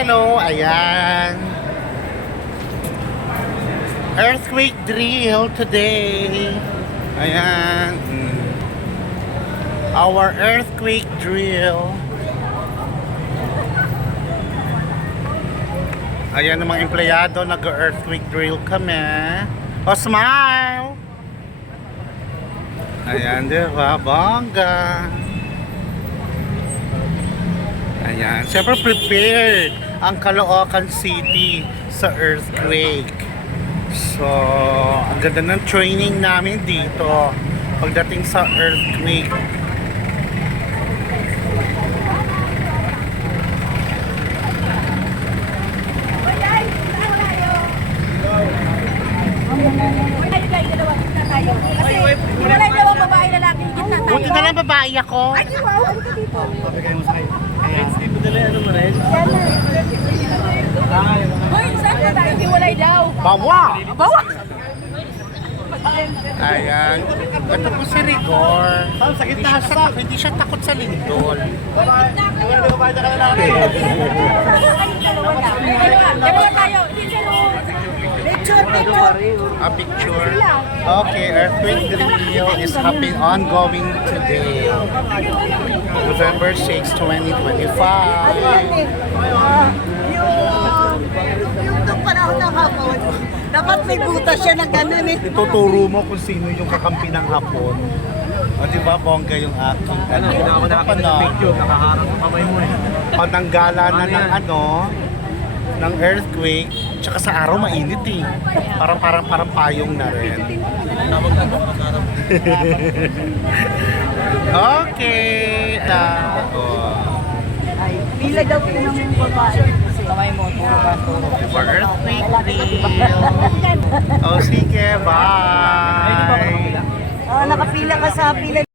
hello. Ayan. Earthquake drill today. Ayan. Our earthquake drill. Ayan ang mga empleyado, nag-earthquake drill kami. Oh, smile! Ayan, diba? Bongga! Ayan, siyempre prepared ang Caloocan City sa earthquake. So, ang ganda ng training namin dito pagdating sa earthquake. Kasi wala daw babae lalaki, gitna tayo. Buti na lang babae ako. Ay, wow, halika dito. Papagay mo sa kayo. Friends, di mo dala ano mo rin? Hoy, saan na tayo? Hiwalay daw. Bawa! Bawa! Ayan. Ito po si Rigor. Hindi siya takot sa lindol. Dalawa tayo. Picture, picture. A picture. Okay, earthquake drill is happening ongoing today. November 6, 2025. Yung panahon ng hapon, dapat may butas siya ng ganun eh. Ituturo mo kung sino yung kakampi ng hapon. O diba, bongga yung aking Ano, hindi na ako nakakita sa picture. Nakaharap ang kamay mo eh. pananggala na ng ng earthquake, tsaka sa araw mainit eh. Parang payong na rin. Okay. Pila daw po ng babae. Kamay mo, turo ka, turo. For earthquake drill. Oh, sige, bye. Nakapila ka sa pila.